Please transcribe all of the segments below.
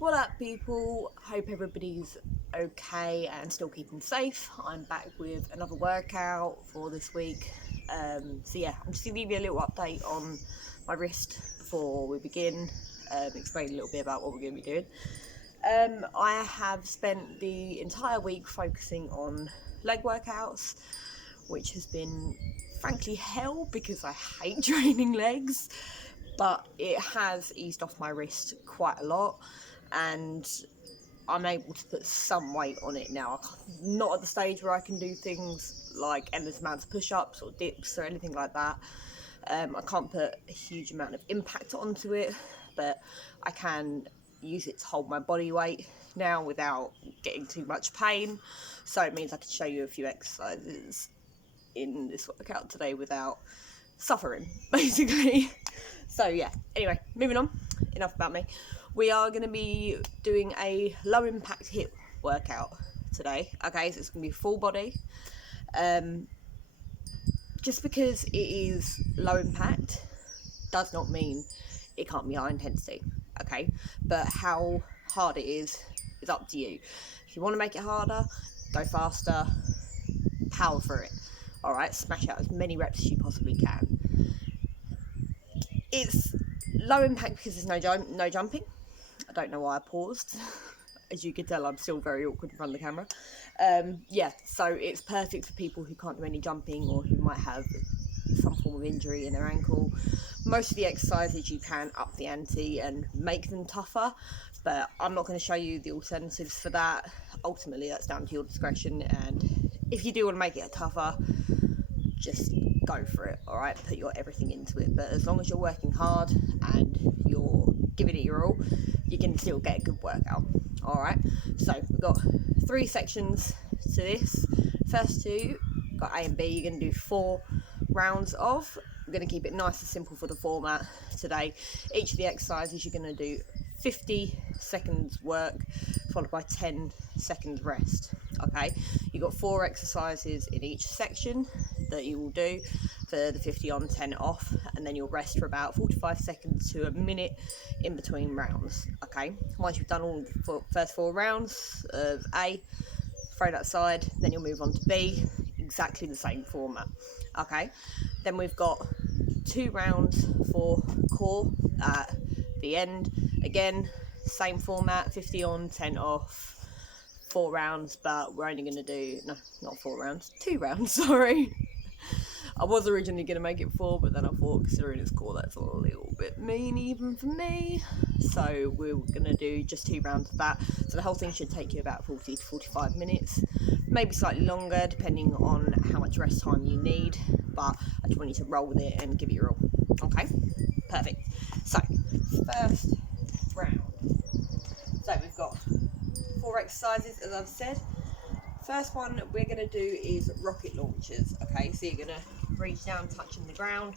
What up, people? Hope everybody's okay and still keeping safe. I'm back with another workout for this week. I'm just gonna give you a little update on my wrist before we begin. Explain a little bit about what we're gonna be doing. I have spent the entire week focusing on leg workouts, which has been frankly hell because I hate training legs, but it has eased off my wrist quite a lot, and I'm able to put some weight on it now. I'm not at the stage where I can do things like endless amounts of push-ups or dips or anything like that. I can't put a huge amount of impact onto it, but I can use it to hold my body weight now without getting too much pain. So it means I can show you a few exercises in this workout today without suffering, basically. So yeah, anyway, moving on, enough about me. We are going to be doing a low impact HIIT workout today. Okay, so it's going to be full body. Just because it is low impact does not mean it can't be high intensity. Okay, but how hard it is up to you. If you want to make it harder, go faster, power through it. All right, smash out as many reps as you possibly can. It's low impact because there's no jumping. I don't know why I paused. As you can tell, I'm still very awkward in front of the camera. So it's perfect for people who can't do any jumping or who might have some form of injury in their ankle. Most of the exercises you can up the ante and make them tougher, but I'm not going to show you the alternatives for that. Ultimately, that's down to your discretion, and if you do want to make it tougher, just go for it. All right, put your everything into it, but as long as you're working hard and you're giving it your all, you can still get a good workout. All right, so we've got 3 sections to this. First 2 got A and B. You're going to do 4 rounds of. We're going to keep it nice and simple for the format today. Each of the exercises you're going to do 50 seconds work followed by 10 seconds rest. Okay, you've got 4 exercises in each section that you will do for the 50 on, 10 off, and then you'll rest for about 45 seconds to a minute in between rounds. Okay, once you've done all the first 4 rounds of A, throw that aside, then you'll move on to B, exactly the same format. Okay, then we've got 2 rounds for core at the end. Again, same format, 50 on, 10 off, 4 rounds, but we're only going to do, no, not 4 rounds, 2 rounds, sorry. I was originally going to make it 4, but then I thought, considering it's core, that's a little bit mean even for me. So we're going to do just 2 rounds of that. So the whole thing should take you about 40 to 45 minutes, maybe slightly longer, depending on how much rest time you need. But I just want you to roll with it and give it your all. Okay, perfect. So, first round. So we've got 4 exercises, as I've said. First one we're going to do is rocket launches. Okay, so you're going to reach down, touching the ground.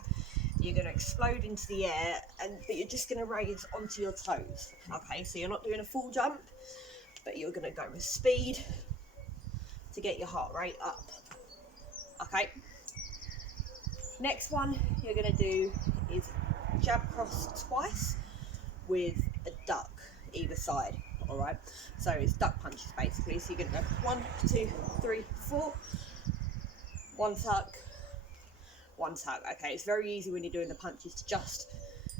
You're going to explode into the air, but you're just going to raise onto your toes. Okay, so you're not doing a full jump, but you're going to go with speed to get your heart rate up. Okay. Next one you're going to do is jab cross twice with a duck either side. All right, so it's duck punches basically. So you're going to go 1, 2, 3, 4, 1 tuck, 1 tuck. Okay, it's very easy when you're doing the punches to just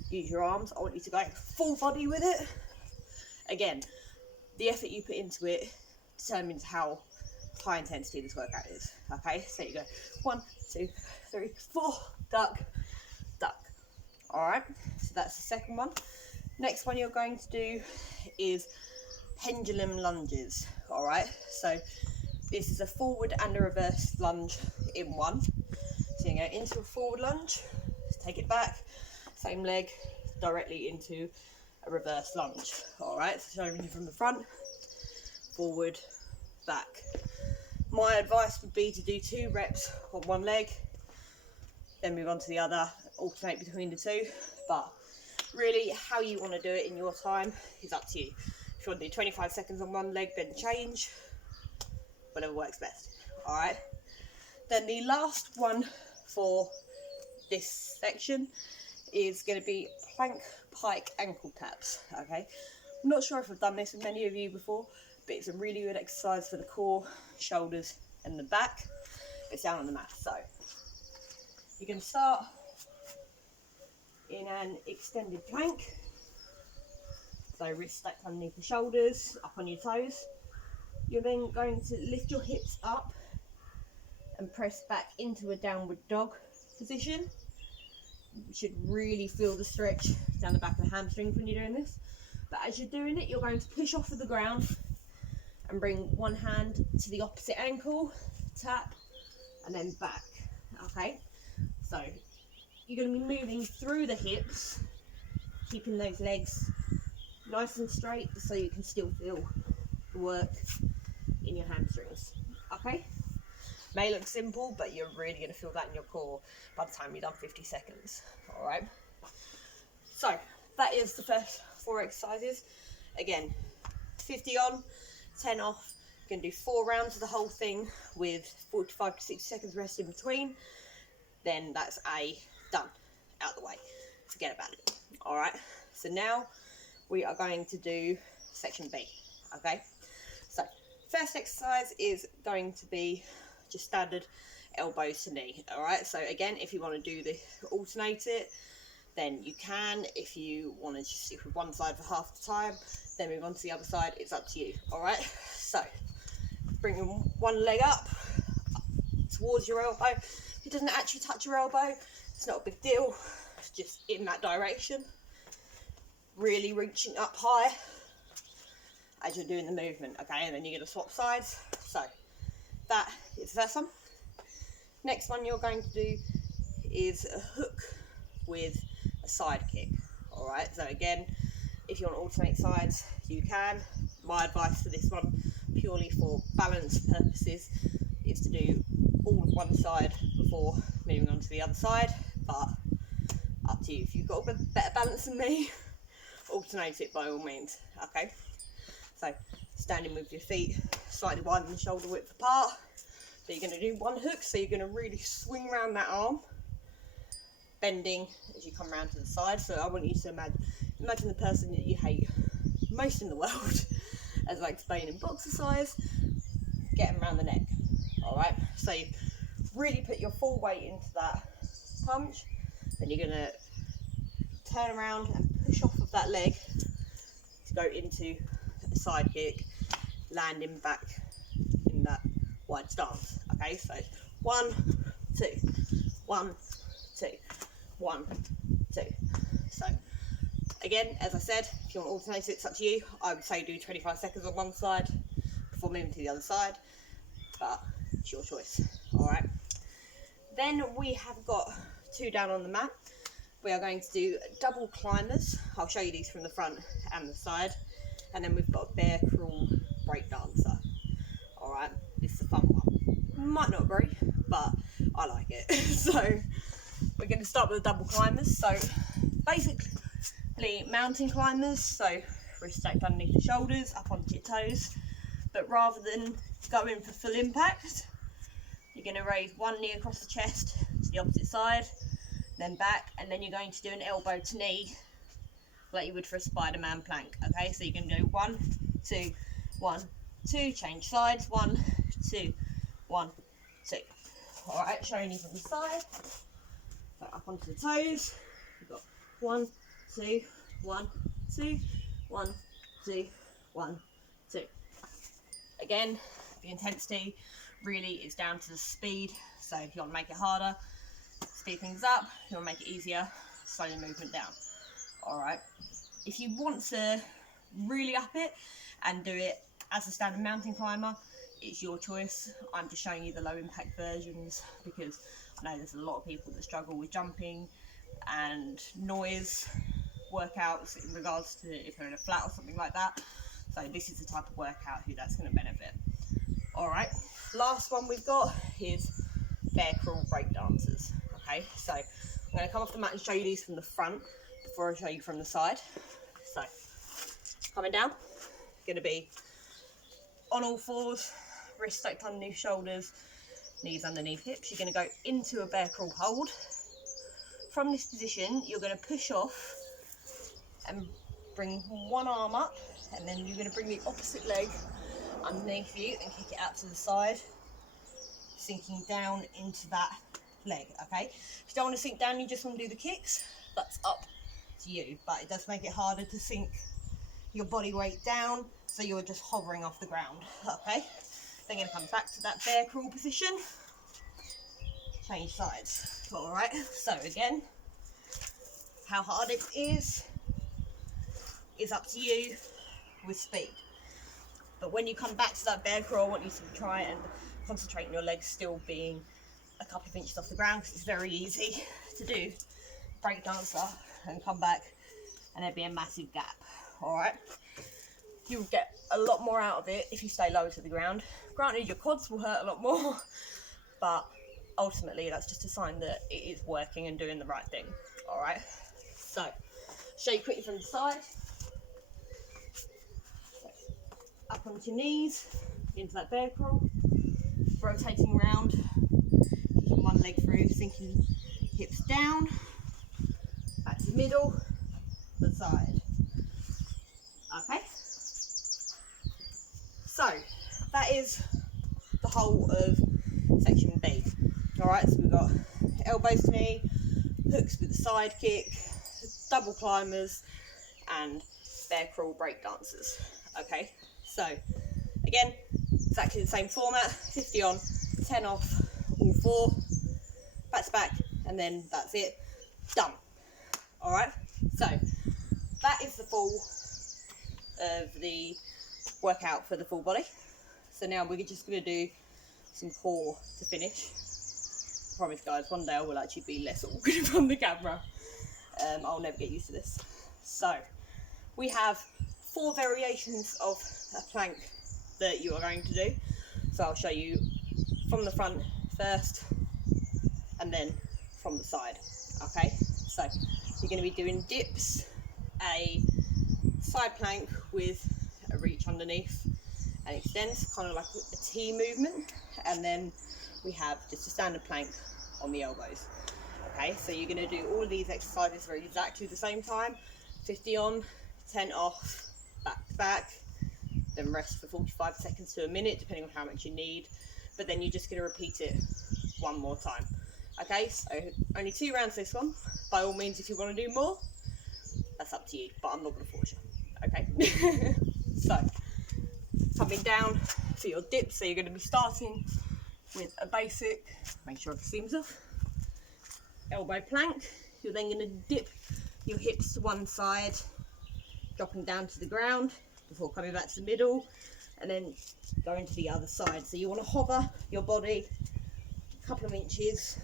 use your arms. I want you to go full body with it. Again, the effort you put into it determines how high intensity this workout is. Okay, so you go 1, 2, 3, 4, duck, duck. All right, so that's the second one. Next one you're going to do is pendulum lunges. All right, so this is a forward and a reverse lunge in one. So you go into a forward lunge, take it back, same leg, directly into a reverse lunge. All right, so showing you from the front, forward, back. My advice would be to do 2 reps on one leg, then move on to the other, alternate between the 2. But really, how you want to do it in your time is up to you. If you want to do 25 seconds on one leg, then change, whatever works best. All right. Then the last one for this section is going to be plank pike ankle taps. Okay. I'm not sure if I've done this with many of you before, but it's a really good exercise for the core, shoulders and the back. It's down on the mat. So you can start in an extended plank. So wrists stacked underneath the shoulders, up on your toes. You're then going to lift your hips up and press back into a downward dog position. You should really feel the stretch down the back of the hamstrings when you're doing this. But as you're doing it, you're going to push off of the ground and bring one hand to the opposite ankle, tap, and then back. Okay? So you're going to be moving through the hips, keeping those legs nice and straight so you can still feel the work in your hamstrings. Okay? May look simple, but you're really going to feel that in your core by the time you've done 50 seconds. Alright? So, that is the first 4 exercises. Again, 50 on, 10 off. You're going to do 4 rounds of the whole thing with 45 to 60 seconds rest in between. Then that's done. Out of the way. Forget about it. Alright? So now we are going to do section B. Okay? So, first exercise is going to be just standard elbows to knee. Alright, so again, if you want to do the alternate it, then you can. If you want to just stick with one side for half the time, then move on to the other side, it's up to you. Alright, so bring one leg up towards your elbow. If it doesn't actually touch your elbow, it's not a big deal, it's just in that direction. Really reaching up high as you're doing the movement, okay, and then you're going to swap sides. So that is the first one. Next one you're going to do is a hook with a side kick. Alright, so again, if you want to alternate sides, you can. My advice for this one, purely for balance purposes, is to do all of one side before moving on to the other side, but up to you. If you've got a better balance than me, alternate it by all means, okay? So, standing with your feet slightly wider than shoulder width apart. So you're going to do one hook, so you're going to really swing around that arm, bending as you come around to the side. So I want you to imagine the person that you hate most in the world, as I explained in boxercise, get them around the neck. Alright, so you really put your full weight into that punch, then you're going to turn around and push off of that leg to go into a side kick, landing back in that wide stance. Okay, so 1, 2, 1, 2, 1, 2. So again, as I said, if you want to alternate it, it's up to you. I would say do 25 seconds on one side before moving to the other side, but it's your choice. Alright, then we have got 2 down on the mat. We are going to do double climbers. I'll show you these from the front and the side. And then we've got a bear crawl break dancer. Alright, this is a fun one. Might not agree, but I like it. So we're going to start with the double climbers. So basically mountain climbers. So wrists stacked underneath the shoulders, up onto your toes. But rather than going for full impact, you're going to raise one knee across the chest to the opposite side, then back, and then you're going to do an elbow to knee like you would for a Spider-Man plank. Okay, so you're going to go 1, 2, 1, 2, change sides, 1, 2, 1, 2. Alright, showing you from the side. So up onto the toes, we've got 1, 2, 1, 2, 1, 2, 1, 2. Again, the intensity really is down to the speed. So if you want to make it harder, speed things up. If you want to make it easier, slow the movement down. Alright, if you want to really up it and do it as a standard mountain climber, it's your choice. I'm just showing you the low impact versions because I know there's a lot of people that struggle with jumping and noise workouts in regards to if they're in a flat or something like that. So this is the type of workout who that's going to benefit. Alright, last one we've got is bear crawl break dancers. Okay, so I'm going to come off the mat and show you these from the front before I show you from the side. So coming down, going to be on all fours, wrists stacked underneath shoulders, knees underneath hips. You're going to go into a bear crawl hold. From this position, you're going to push off and bring one arm up, and then you're going to bring the opposite leg underneath you and kick it out to the side, sinking down into that leg, okay? If you don't want to sink down, you just want to do the kicks, that's up to you, but it does make it harder to sink your body weight down, so you're just hovering off the ground, okay? Then you're going to come back to that bear crawl position, change sides, alright? So again, how hard it is up to you with speed. But when you come back to that bear crawl, I want you to try and concentrate on your legs still being a couple of inches off the ground, because it's very easy to do breakdancer and come back and there'd be a massive gap. Alright, you'll get a lot more out of it if you stay lower to the ground. Granted, your quads will hurt a lot more, but ultimately that's just a sign that it is working and doing the right thing. Alright, so show you quickly from the side. Up onto your knees, into that bear crawl, rotating around, kicking one leg through, sinking hips down, back to the middle, the side. Okay, so that is the whole of section B. Alright, so we've got elbows to knee, hooks with the side kick, double climbers, and bear crawl break dancers. Okay, so again, exactly the same format, 50 on, 10 off, all four, back to back, and then that's it, done. Alright, so that is the full of the workout for the full body. So now we're just going to do some core to finish. I promise guys, one day I will actually be less awkward in front of the camera. I'll never get used to this. So we have 4 variations of a plank that you are going to do. So I'll show you from the front first and then from the side. Okay, so you're going to be doing dips, a side plank with a reach underneath and extends, kind of like a T movement, and then we have just a standard plank on the elbows. Okay, so you're going to do all of these exercises for exactly the same time, 50 on, 10 off, back to back, then rest for 45 seconds to a minute depending on how much you need, but then you're just going to repeat it one more time. Okay, so only 2 rounds this one. By all means, if you want to do more, that's up to you, but I'm not going to force you. Okay, so coming down for your dips, so you're going to be starting with a basic, make sure the seam's off, elbow plank. You're then going to dip your hips to one side, dropping down to the ground before coming back to the middle, and then going to the other side. So you want to hover your body a couple of inches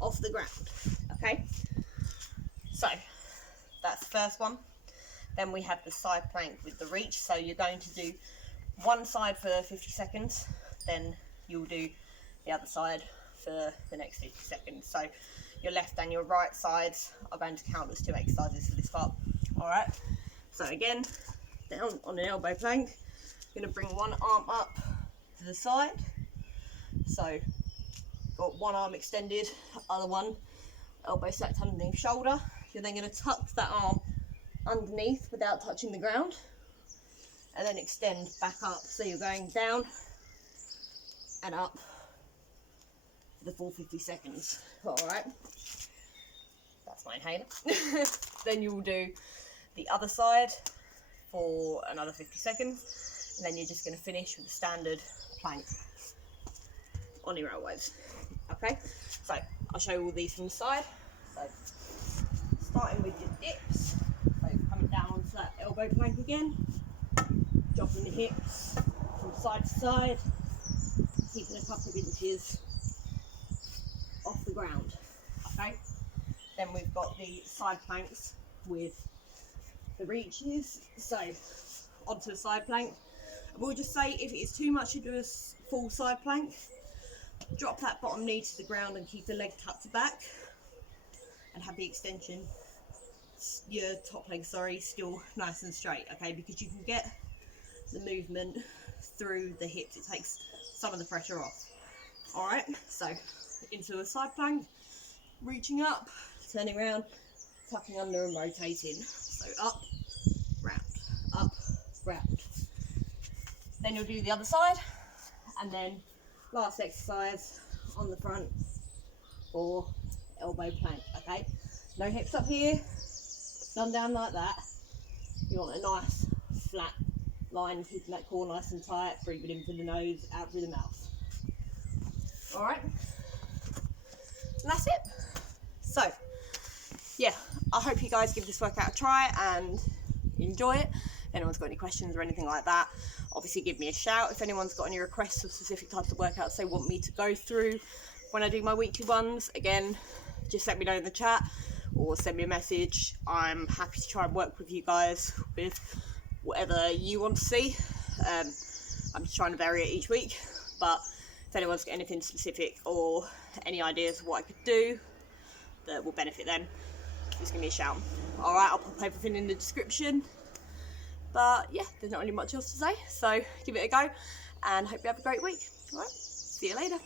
off the ground. Okay, so that's the first one. Then we have the side plank with the reach. So you're going to do one side for 50 seconds, then you'll do the other side for the next 50 seconds. So your left and your right sides are going to count as 2 exercises for this part. Alright, so again, down on an elbow plank, you're going to bring one arm up to the side. So got one arm extended, other one elbow stacked underneath shoulder. You're then going to tuck that arm underneath without touching the ground, and then extend back up. So you're going down and up for the full 50 seconds. Alright, that's my inhaler. Then you will do the other side for another 50 seconds, and then you're just going to finish with the standard plank on your elbows. Okay, so I'll show you all these from the side. So starting with your dips, so coming down onto that elbow plank again, dropping the hips from side to side, keeping a couple of inches off the ground. Okay, then we've got the side planks with the reaches. So onto the side plank, we'll just say if it is too much to do a full side plank, drop that bottom knee to the ground and keep the leg tucked back, and have the extension, your top leg, still nice and straight. Okay, because you can get the movement through the hips, it takes some of the pressure off. Alright, so into a side plank, reaching up, turning around, tucking under and rotating. So up Then you'll do the other side, and then last exercise on the front for elbow plank, okay? No hips up here, sun down like that. You want a nice flat line, keeping that core nice and tight, breathing in through the nose, out through the mouth. All right, and that's it. So, yeah, I hope you guys give this workout a try and enjoy it. If anyone's got any questions or anything like that, obviously give me a shout. If anyone's got any requests of specific types of workouts they want me to go through when I do my weekly ones, again, just let me know in the chat or send me a message. I'm happy to try and work with you guys with whatever you want to see. I'm just trying to vary it each week, but if anyone's got anything specific or any ideas of what I could do that will benefit them, just give me a shout. Alright, I'll pop everything in the description. But yeah, there's not really much else to say, so give it a go and hope you have a great week. Alright, see you later.